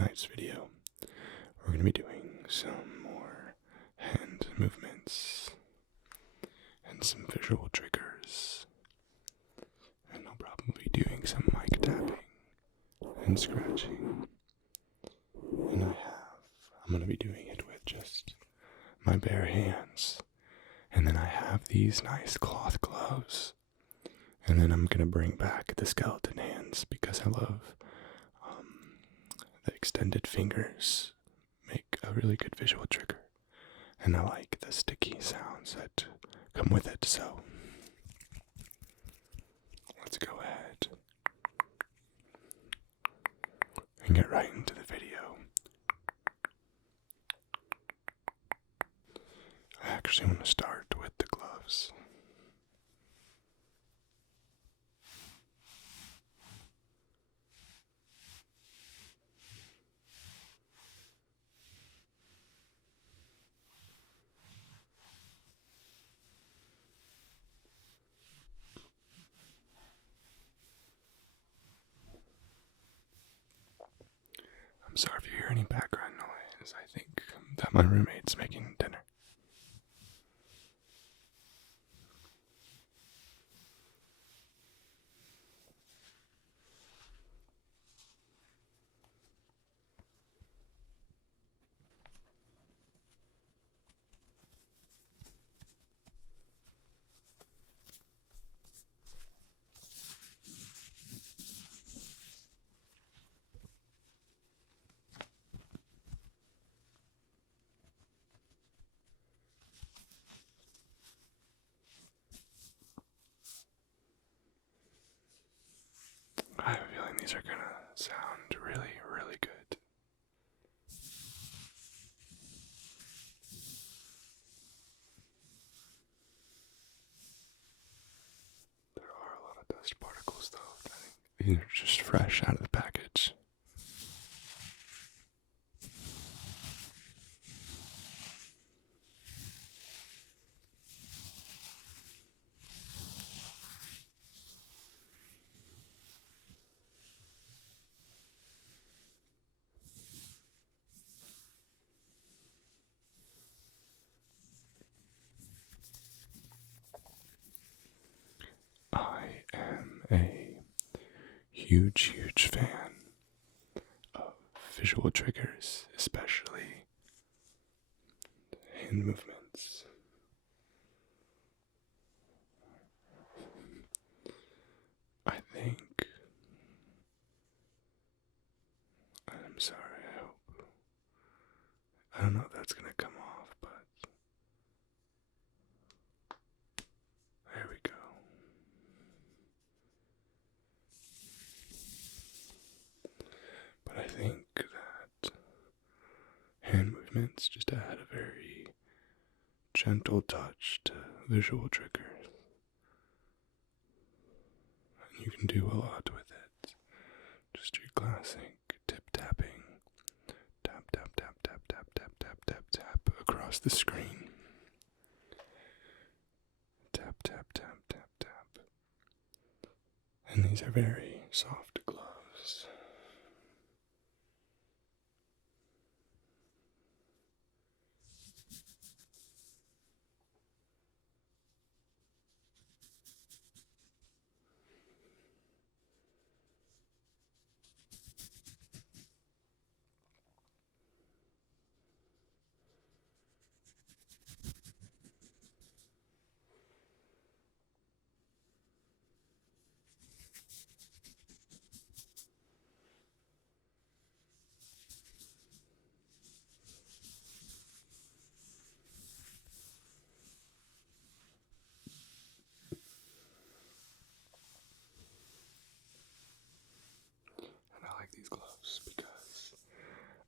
tonight's video, we're going to be doing some more hand movements and some visual triggers. And I'll probably be doing some mic tapping and scratching. And I'm going to be doing it with just my bare hands. And then I have these nice cloth gloves. And then I'm going to bring back the skeleton hands because I love the extended fingers make a really good visual trigger. And I like the sticky sounds that come with it, so let's go ahead and get right into the video. I actually want to start with the gloves. I'm sorry if you hear any background noise. I think that my roommate's making dinner. I have a feeling these are gonna sound really, really good. There are a lot of dust particles though. I think these are just fresh out of the package. I am a huge, huge fan of visual triggers, especially hand movements. I think, I'm sorry, I don't know if that's gonna come off, but there we go. But I think that hand movements just add a very gentle touch to visual triggers. And you can do a lot with it. Just your classic tip tapping. Tap, tap, tap, tap, tap, tap, tap, tap, tap across the screen. Tap, tap, tap, tap, tap. And these are very soft gloves. These gloves because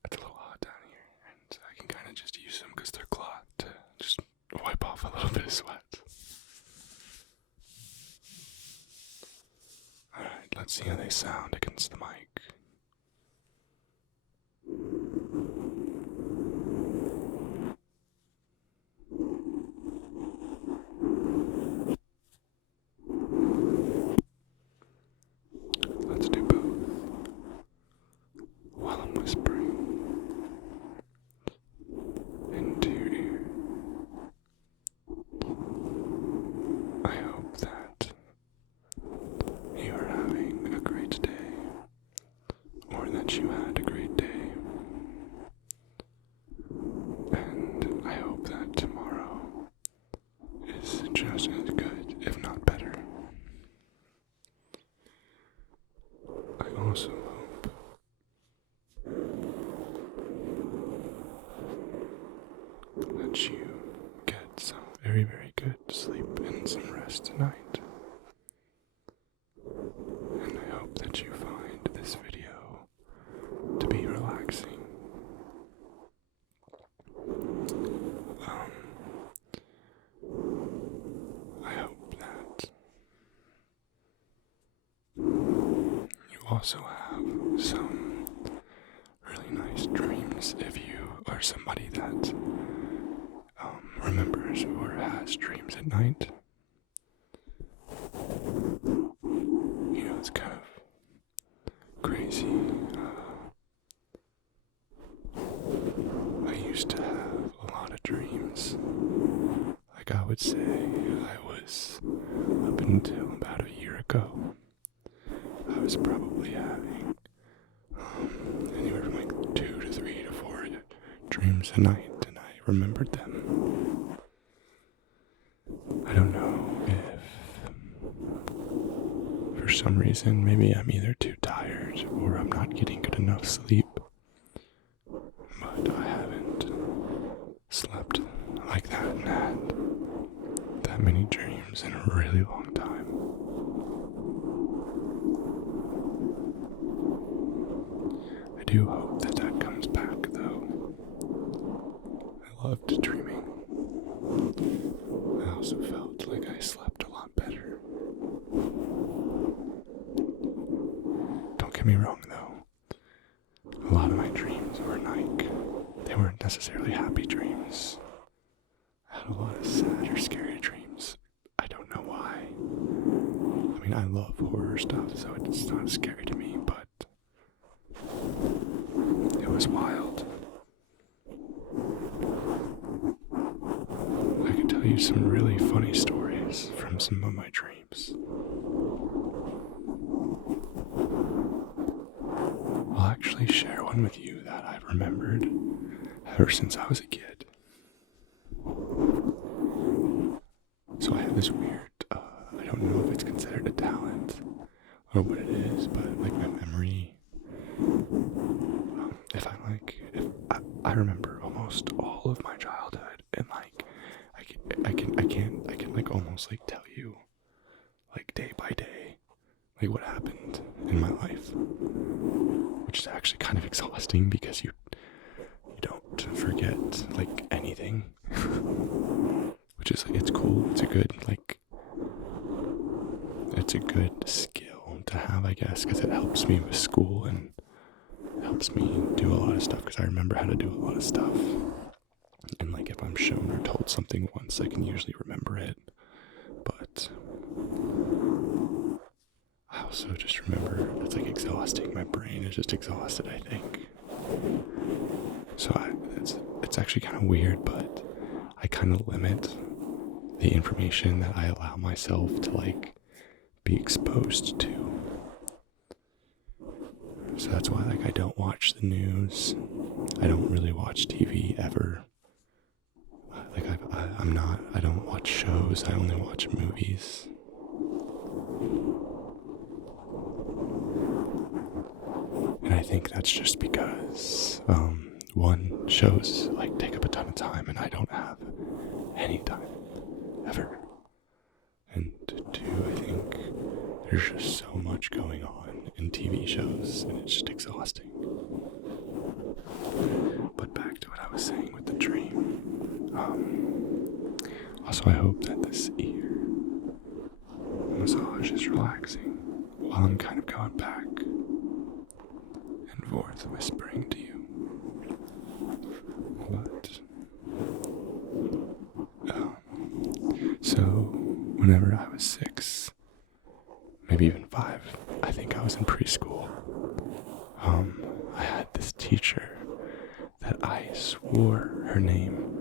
it's a little hot down here and I can kind of just use them because they're cloth to just wipe off a little bit of sweat. Alright, let's see how they sound against the mic. Let's do both while I'm whispering. that you had a great day. And I hope that tomorrow is just as good, if not better. I also hope that you get some very, very good sleep and some rest tonight. And I hope that you find this video to be relaxing. I hope that you also have some really nice dreams if you are somebody that remembers or has dreams at night. You know, it's kind of crazy. I used to have a lot of dreams. Like I would say, I was, up until about a year ago, I was probably having anywhere from like 2 to 3 to 4 dreams a night, and I remembered them. I don't know if, for some reason, maybe I'm either too tired or I'm not getting good enough sleep, but I haven't slept like that and had that many dreams in a really long time. I do hope that that comes back, though. I loved dreaming. I also felt like I slept a lot better. Don't get me wrong, though. A lot of my dreams were like, they weren't necessarily happy dreams. I had a lot of sad or scary dreams. I don't know why. I mean, I love horror stuff, so it's not scary to me, but it was wild. I can tell you some really funny stories from some of my dreams. I'll actually share one with you that I've remembered ever since I was a kid. So I have this weird, I don't know if it's considered a talent or what it is, but like my memory, if I remember almost all of my childhood, and like, I can like almost like tell you, like day by day, like what happened in my life, which is actually kind of exhausting because you don't forget like anything, which is, it's cool. It's a good skill to have, I guess, because it helps me with school and helps me do a lot of stuff, because I remember how to do a lot of stuff. And like if I'm shown or told something once, I can usually remember it. But I also just remember it's like exhausting. My brain is just exhausted, I think. So it's actually kind of weird, but I kind of limit the information that I allow myself to like be exposed to. So that's why like I don't watch the news. I don't really watch TV ever. Like I don't watch shows. I only watch movies. And I think that's just because one, shows like take up a ton of time, and I don't have any time ever. And two, I think there's just so much going on in TV shows, and it's just exhausting. But back to what I was saying with the dream. Also, I hope that this ear massage is relaxing while I'm kind of going back and forth whispering to you. But so whenever I was 6, maybe even 5, I think I was in preschool, I had this teacher that I swore her name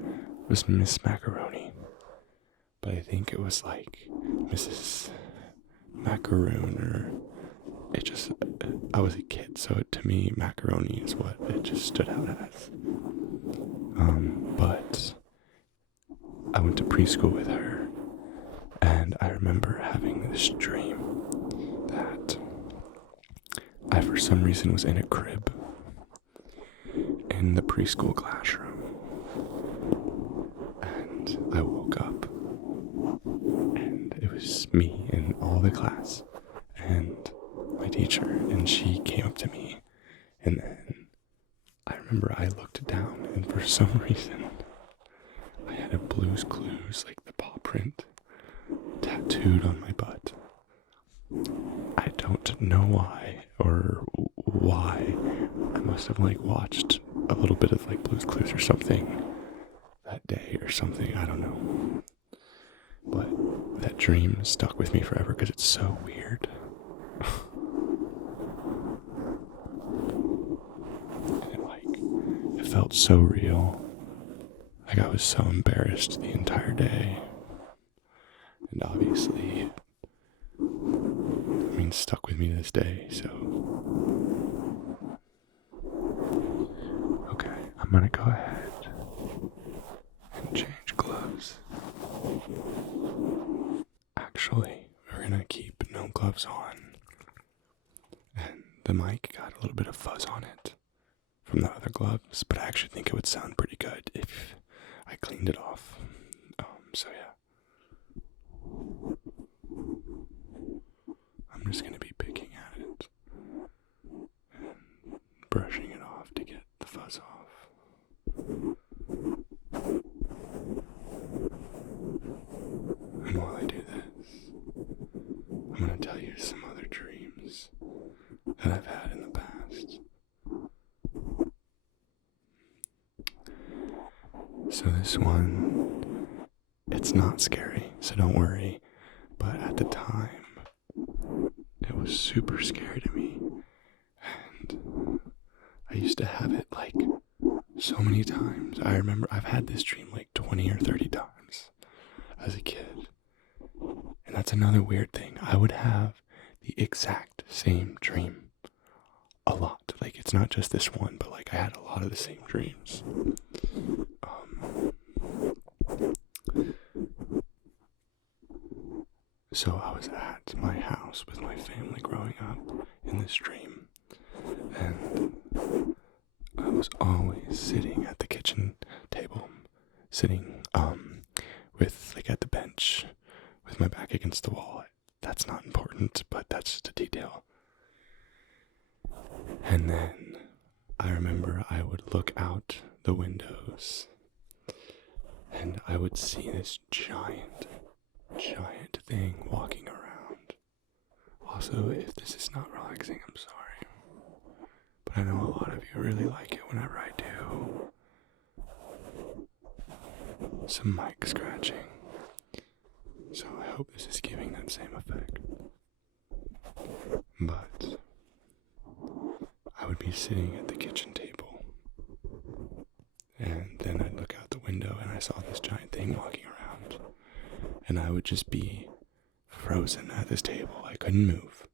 was Miss Macaroni, but I think it was like Mrs. Macaroon, or it just, I was a kid, so to me, macaroni is what it just stood out as. But I went to preschool with her, and I remember having this dream that I, for some reason, was in a crib in the preschool classroom, and I woke up, and it was me and all the class, and my teacher, and she came up to me, and then I remember I looked down, and for some reason, I had a Blue's Clues, like the paw print, tattooed on my butt. I don't know why, or why. I must have watched a little bit of Blue's Clues or something that day or something, I don't know. But that dream stuck with me forever because it's so weird. And it felt so real. I was so embarrassed the entire day. And obviously, stuck with me to this day, so. Okay, I'm gonna go ahead and change gloves. Actually, we're gonna keep no gloves on. And the mic got a little bit of fuzz on it from the other gloves, but I actually think it would sound pretty good if I cleaned it off. So yeah. I'm just going to be picking at it and brushing it off to get the fuzz off. And while I do this, I'm going to tell you some other dreams that I've had in the past. So this one, it's not scary, so don't worry, but at the time, it was super scary to me, and I used to have it so many times. I remember I've had this dream 20 or 30 times as a kid, and that's another weird thing. I would have the exact same dream a lot. It's not just this one, but I had a lot of the same dreams. So I was at my house with my family growing up in this dream, and I was always sitting at the kitchen table, sitting with at the bench with my back against the wall. That's not important, but that's just a detail. And then I remember I would look out the windows and I would see this giant thing walking around. Also, if this is not relaxing, I'm sorry. But I know a lot of you really like it whenever I do some mic scratching. So I hope this is giving that same effect. But I would be sitting at the kitchen table, and then I'd look out the window and I saw this giant thing walking around, and I would just be frozen at this table. I couldn't move.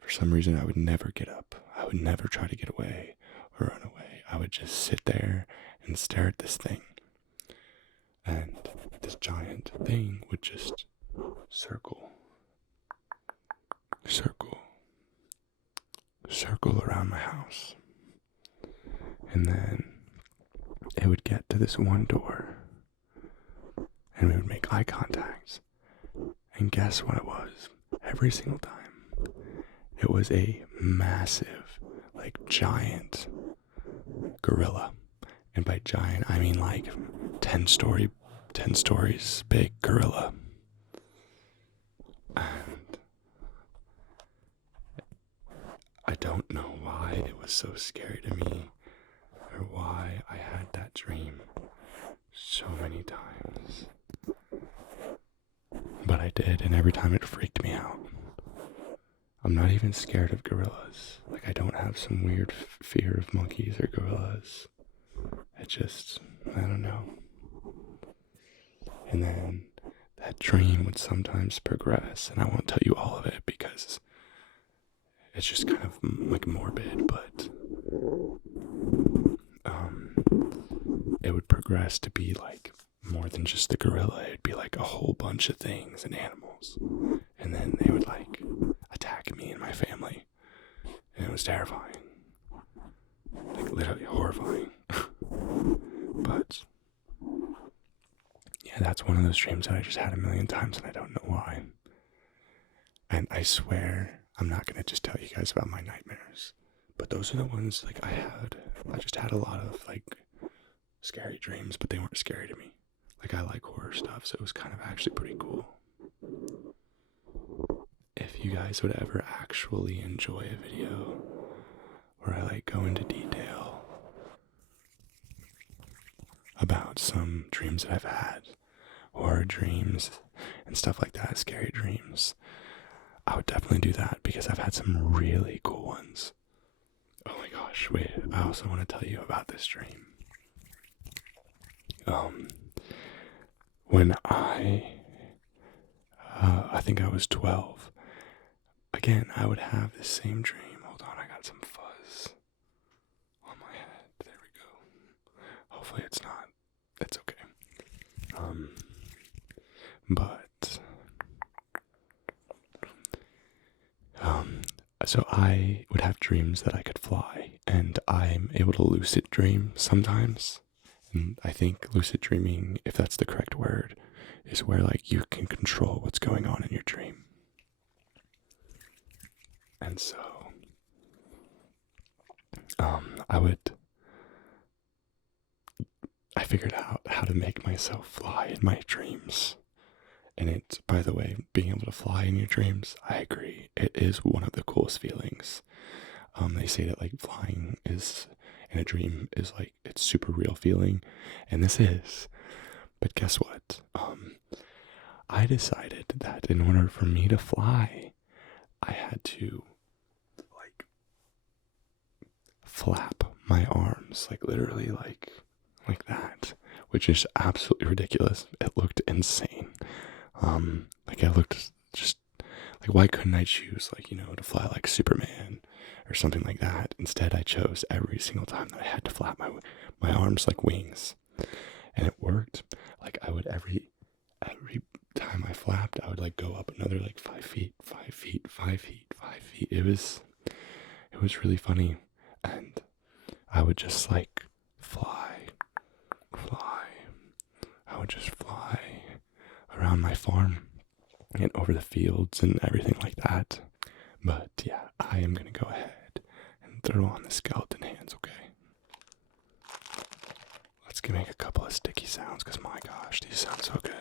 For some reason, I would never get up. I would never try to get away or run away. I would just sit there and stare at this thing. And this giant thing would just circle around my house. And then it would get to this one door, and we would make eye contact. And guess what it was? Every single time, it was a massive, giant gorilla. And by giant, I mean 10 stories big gorilla. And I don't know why it was so scary to me, or why I had that dream so many times. But I did, and every time it freaked me out. I'm not even scared of gorillas. I don't have some weird fear of monkeys or gorillas. I don't know. And then that dream would sometimes progress, and I won't tell you all of it because It's just kind of like morbid, but it would progress to be like more than just the gorilla. It'd be like a whole bunch of things and animals, and then they would like attack me and my family, and it was terrifying, like literally horrifying. But yeah, that's one of those dreams that I just had a million times, and I don't know why. And I swear I'm not gonna just tell you guys about my nightmares, but those are the ones like I had. I just had a lot of like scary dreams, but they weren't scary to me. Like I like horror stuff, so it was kind of actually pretty cool. If you guys would ever actually enjoy a video where I like go into detail about some dreams that I've had, horror dreams and stuff like that, scary dreams, I would definitely do that because I've had some really cool ones. Oh my gosh, wait, I also want to tell you about this dream. When I think I was 12, again, I would have the same dream. Hold on, I got some fuzz on my head. There we go. Hopefully it's not. It's okay. So I would have dreams that I could fly, and I'm able to lucid dream sometimes. And I think lucid dreaming, if that's the correct word, is where like you can control what's going on in your dream. And so, I figured out how to make myself fly in my dreams. And it's, by the way, being able to fly in your dreams, I agree, it is one of the coolest feelings. They say that like flying is in a dream is like, it's super real feeling, and this is. But guess what? I decided that in order for me to fly, I had to like flap my arms, like literally like that, which is absolutely ridiculous. It looked insane. Like I looked just like, why couldn't I choose like, to fly like Superman or something like that? Instead, I chose every single time that I had to flap my arms like wings, and it worked. Like I would every time I flapped, I would like go up another like 5 feet, 5 feet, 5 feet, 5 feet. It was really funny, and I would just like fly. I would just fly around my farm and over the fields and everything like that. But yeah, I am gonna go ahead and throw on the skeleton hands, okay? Let's make a couple of sticky sounds, because my gosh, these sound so good.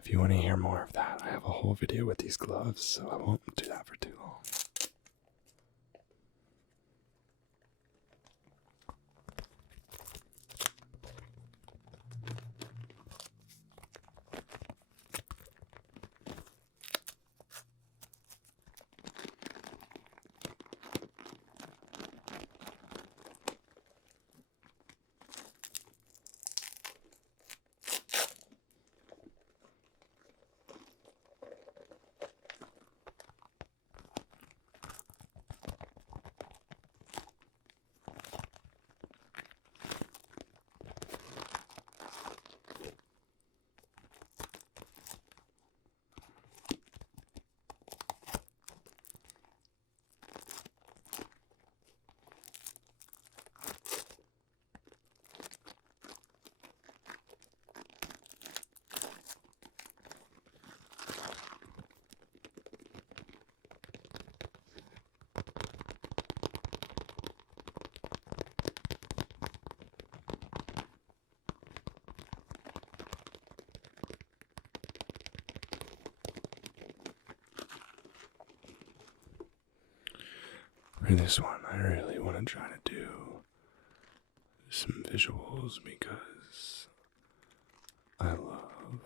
If you want to hear more of that, I have a whole video with these gloves, so I won't do that for too long. For this one, I really want to try to do some visuals because I love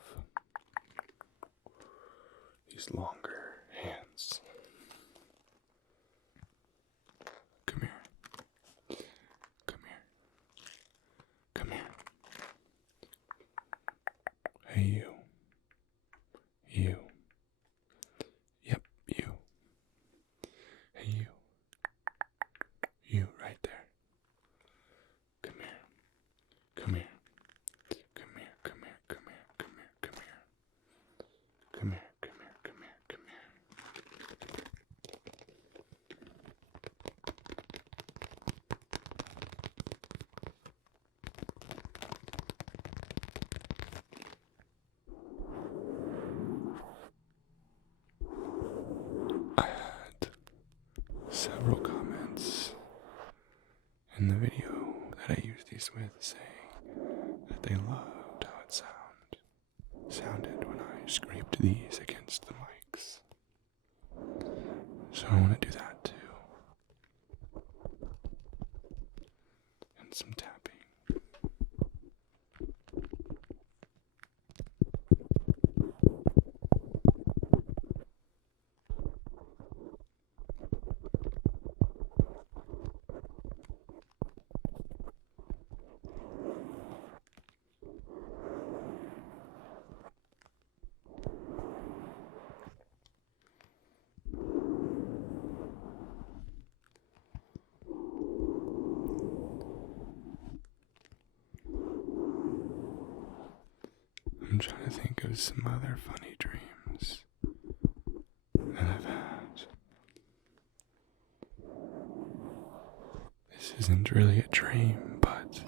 these longer hands. Come here. Come here. Come here. Hey, you. You. Yep, you. Hey, you. You right there. Come here. Come here. Come here. Come here. Come here. Come here. Come here. Come here. Come here. Come here. Come here. I had several comments in the video that I used these with saying that they loved how it sounded when I scraped these against the mics. So I want to do that too. And some tapping. I'm trying to think of some other funny dreams that I've had. This isn't really a dream, but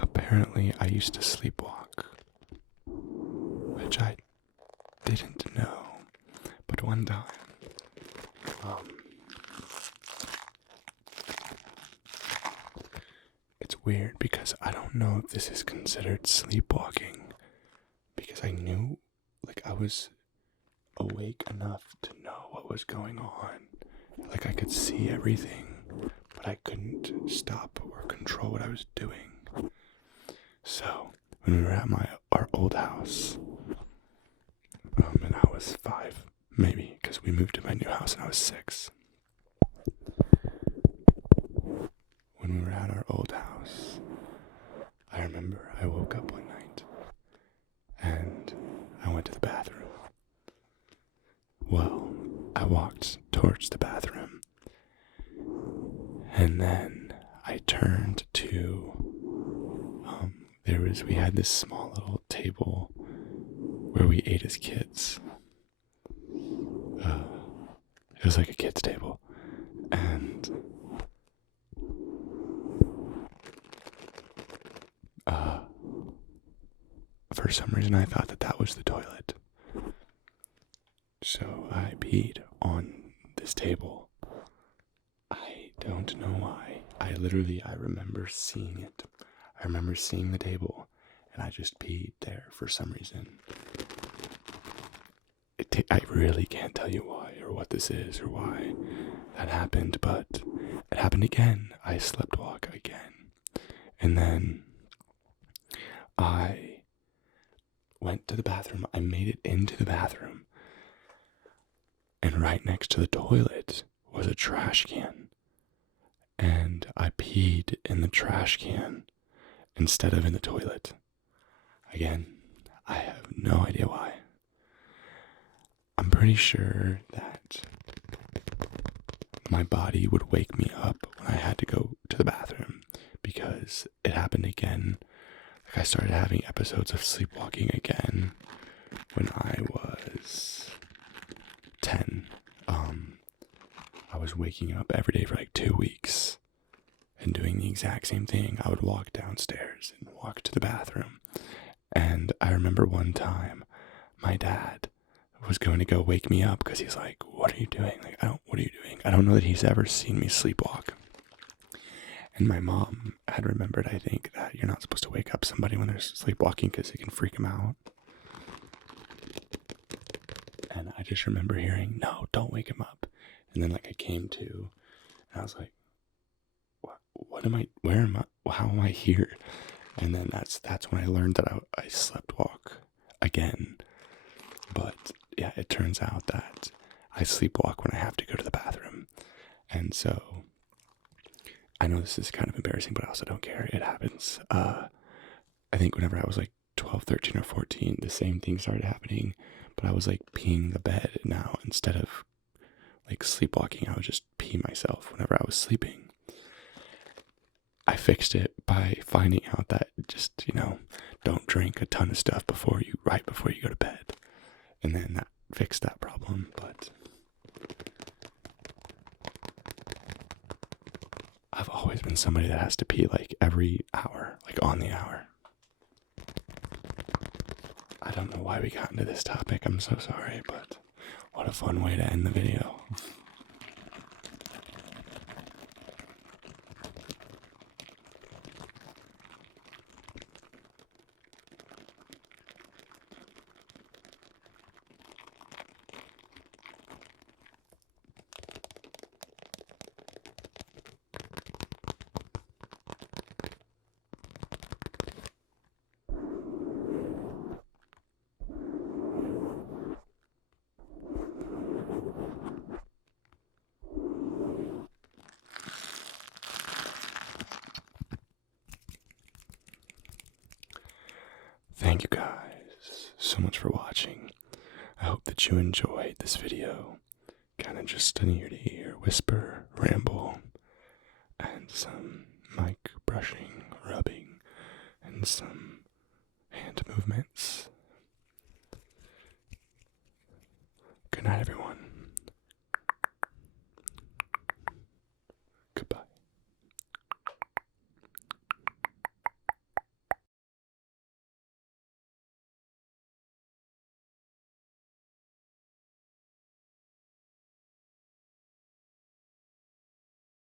apparently I used to sleepwalk, which I didn't know. But one time, it's weird because I don't know if this is considered sleepwalking, because I knew, I was awake enough to know what was going on. I could see everything, but I couldn't stop or control what I was doing. So, when we were at our old house, and I was 5, maybe, because we moved to my new house and I was 6. When we were at our old house, I remember I woke up one night and I went to the bathroom. Well, I walked towards the bathroom and then I turned to, we had this small little table where we ate as kids. It was like a kid's table. And for some reason I thought that was the toilet. So I peed on this table. I don't know why. I remember seeing it. I remember seeing the table and I just peed there for some reason. I really can't tell you why or what this is or why that happened, but it happened again. I sleptwalk again. And then I went to the bathroom. I made it into the bathroom. And right next to the toilet was a trash can. And I peed in the trash can instead of in the toilet. Again, I have no idea why. I'm pretty sure that my body would wake me up when I had to go to the bathroom because it happened again. I started having episodes of sleepwalking again when I was 10. I was waking up every day for 2 weeks and doing the exact same thing. I would walk downstairs and walk to the bathroom. And I remember one time my dad was going to go wake me up because he's like, what are you doing? What are you doing? I don't know that he's ever seen me sleepwalk. And my mom had remembered, I think, that you're not supposed to wake up somebody when they're sleepwalking because it can freak them out. And I just remember hearing, no, don't wake him up. And then like I came to, and I was like, what am I, where am I, how am I here? And then that's when I learned that I slept walk again. But yeah, it turns out that I sleepwalk when I have to go to the bathroom. And so I know this is kind of embarrassing, but I also don't care. It happens. I think whenever I was like 12, 13, or 14, the same thing started happening, but I was like peeing the bed now. Instead of like sleepwalking, I would just pee myself whenever I was sleeping. I fixed it by finding out that just, don't drink a ton of stuff right before you go to bed. And then that fixed that problem. But I've always been somebody that has to pee like every hour, like on the hour. I don't know why we got into this topic. I'm so sorry, but what a fun way to end the video. Thank you guys so much for watching. I hope that you enjoyed this video. Kind of just an ear-to-ear whisper, ramble, and some mic brushing, rubbing, and some hand movements. Good night, everyone.